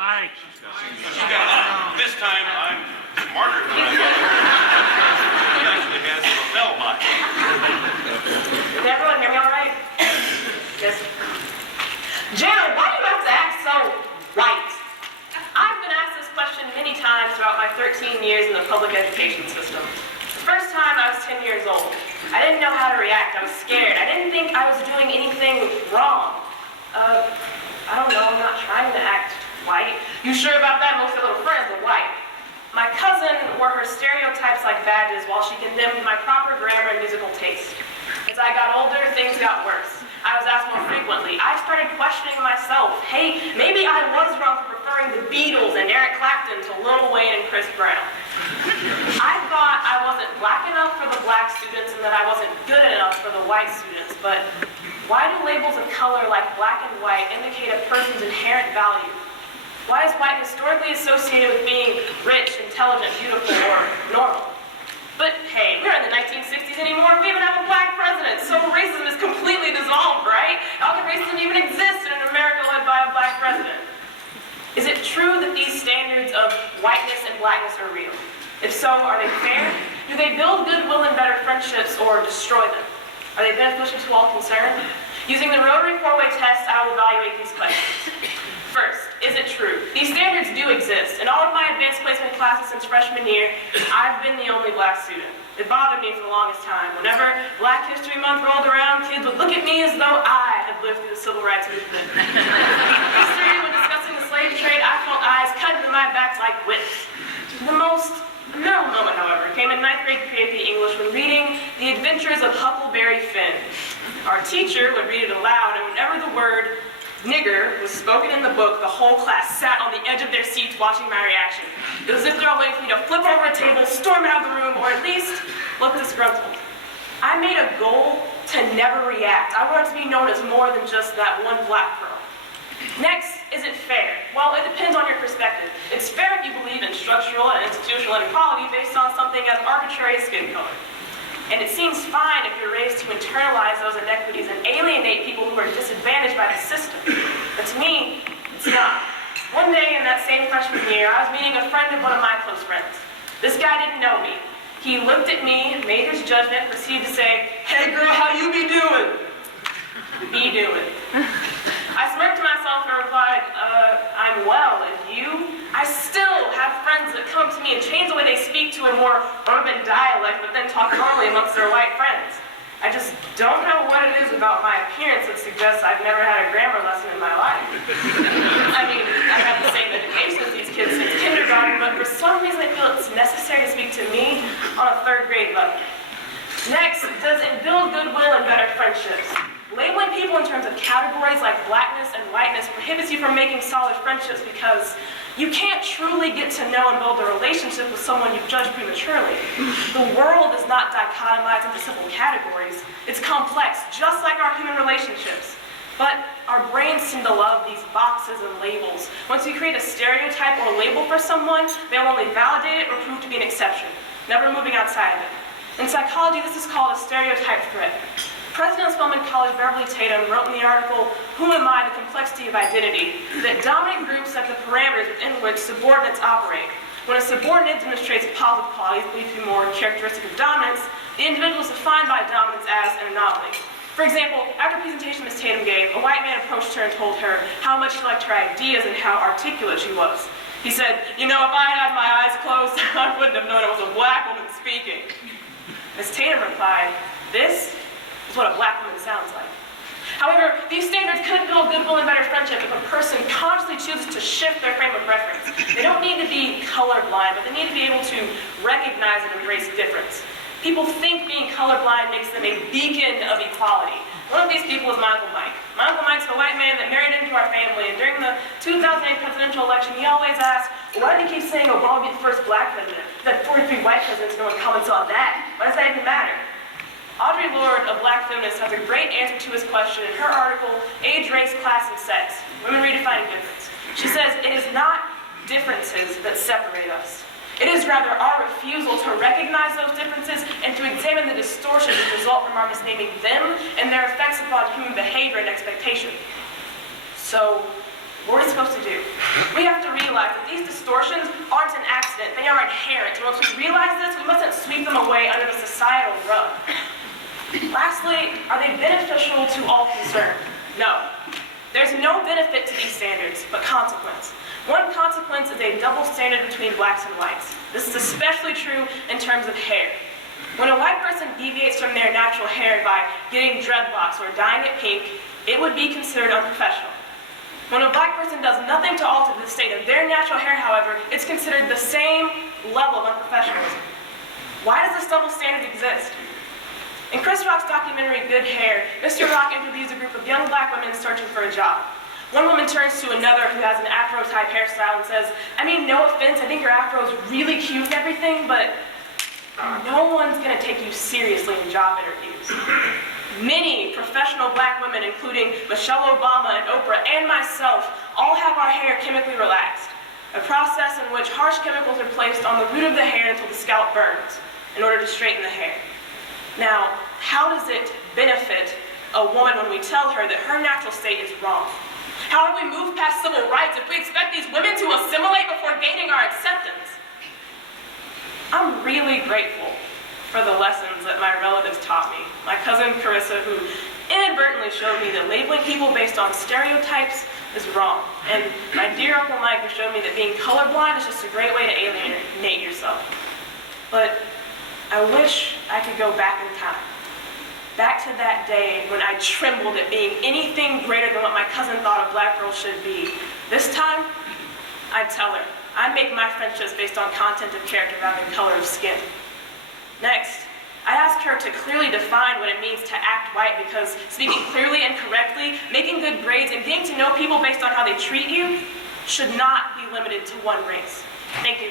Mike. This time I'm smarter than I thought. He actually has a lapel mic. Can everyone hear me all right? Yes. Janna, why do you have to act so white? I've been asked this question many times throughout my 13 years in the public education system. The first time I was 10 years old. I didn't know how to react. I was scared. I didn't think I was doing anything wrong. I don't know, I'm not trying to act white. You sure about that? Most of her little friends are white. My cousin wore her stereotypes like badges while she condemned my proper grammar and musical taste. As I got older, things got worse. I was asked more frequently. I started questioning myself. Hey, maybe I was wrong for preferring the Beatles and Eric Clapton to Lil Wayne and Chris Brown. I thought I wasn't black enough for the black students and that I wasn't good enough for the white students, but why do labels of color like black and white indicate a person's inherent value? Why is white historically associated with being rich, intelligent, beautiful, or normal? But hey, we're in the 1960s anymore. We even have a black president, so racism is completely dissolved, right? How can racism even exist in an America led by a black president? Is it true that these standards of whiteness and blackness are real? If so, are they fair? Do they build goodwill and better friendships or destroy them? Are they beneficial to all concerned? Using the Rotary 4-way test, I will evaluate these questions. First, is it true? These standards do exist. In all of my advanced placement classes since freshman year, I've been the only black student. It bothered me for the longest time. Whenever Black History Month rolled around, kids would look at me as though I had lived through the Civil Rights Movement. History, when discussing the slave trade, I felt eyes cut into my back like whips. The most memorable moment, however, came in 9th grade PAP English when reading The Adventures of Huckleberry Finn. Our teacher would read it aloud, and whenever the word nigger was spoken in the book, the whole class sat on the edge of their seats watching my reaction. It was as if they were waiting for me to flip over a table, storm out of the room, or at least look disgruntled. I made a goal to never react. I wanted to be known as more than just that one black girl. Next, is it fair? Well, it depends on your perspective. It's fair if you believe in structural and institutional inequality based on something as arbitrary as skin color. And it seems fine if you're raised to internalize those inequities and alienate people who are disadvantaged by the system. But to me, it's not. One day in that same freshman year, I was meeting a friend of one of my close friends. This guy didn't know me. He looked at me, made his judgment, proceeded to say, "Hey girl, how you be doing?" Be doing. I smirked to myself and replied, I'm well, and you? I still have friends that come to me and change the way they speak to a more urban dialect, but then talk normally amongst their white friends. I just don't know what it is about my appearance that suggests I've never had a grammar lesson in my life. I mean, I've had the same education as these kids since kindergarten, but for some reason I feel it's necessary to speak to me on a 3rd grade level. Next, does it build goodwill and better friendships? Labeling people in terms of categories like blackness and whiteness prohibits you from making solid friendships because you can't truly get to know and build a relationship with someone you've judged prematurely. The world is not dichotomized into simple categories. It's complex, just like our human relationships. But our brains seem to love these boxes and labels. Once you create a stereotype or a label for someone, they'll only validate it or prove to be an exception, never moving outside of it. In psychology, this is called a stereotype threat. President of Spelman College, Beverly Tatum, wrote in the article, Who Am I? The Complexity of Identity, that dominant groups set the parameters within which subordinates operate. When a subordinate demonstrates positive qualities believed to be more characteristic of dominance, the individual is defined by dominance as an anomaly. For example, after a presentation Ms. Tatum gave, a white man approached her and told her how much she liked her ideas and how articulate she was. He said, "You know, if I had my eyes closed, I wouldn't have known it was a black woman speaking." Ms. Tatum replied, "This is what a black woman sounds like." However, these standards could build goodwill and better friendship if a person consciously chooses to shift their frame of reference. They don't need to be colorblind, but they need to be able to recognize and embrace difference. People think being colorblind makes them a beacon of equality. One of these people is my Uncle Mike. My Uncle Mike's a white man that married into our family, and during the 2008 presidential election, he always asked, "Why do you keep saying Obama be the first black president? We've had 43 white presidents, no one comments on that. Why does that even matter?" Audre Lorde, a black feminist, has a great answer to his question in her article, Age, Race, Class, and Sex, Women Redefining Difference. She says, "It is not differences that separate us. It is rather our refusal to recognize those differences and to examine the distortions that result from our misnaming them and their effects upon human behavior and expectation." So, What are we supposed to do? We have to realize that these distortions aren't an accident, they are inherent. And once we realize this, we mustn't sweep them away under the societal rug. Lastly, are they beneficial to all concerned? No. There's no benefit to these standards, but consequence. One consequence is a double standard between blacks and whites. This is especially true in terms of hair. When a white person deviates from their natural hair by getting dreadlocks or dyeing it pink, it would be considered unprofessional. When a black person does nothing to alter the state of their natural hair, however, it's considered the same level of unprofessionalism. Why does this double standard exist? In Chris Rock's documentary, Good Hair, Mr. Rock interviews a group of young black women searching for a job. One woman turns to another who has an afro-type hairstyle and says, I mean, no offense, I think your afro is really cute and everything, but no one's gonna take you seriously in job interviews. Many professional black women, including Michelle Obama and Oprah and myself, all have our hair chemically relaxed, a process in which harsh chemicals are placed on the root of the hair until the scalp burns in order to straighten the hair. Now, how does it benefit a woman when we tell her that her natural state is wrong? How do we move past civil rights if we expect these women to assimilate before gaining our acceptance? I'm really grateful for the lessons that my relatives taught me. My cousin Carissa, who inadvertently showed me that labeling people based on stereotypes is wrong. And my dear Uncle Mike, who showed me that being colorblind is just a great way to alienate yourself. But I wish I could go back in time. Back to that day when I trembled at being anything greater than what my cousin thought a black girl should be. This time, I'd tell her. I'd make my friendships based on content of character rather than color of skin. Next, I ask her to clearly define what it means to act white, because speaking clearly and correctly, making good grades, and getting to know people based on how they treat you should not be limited to one race. Thank you.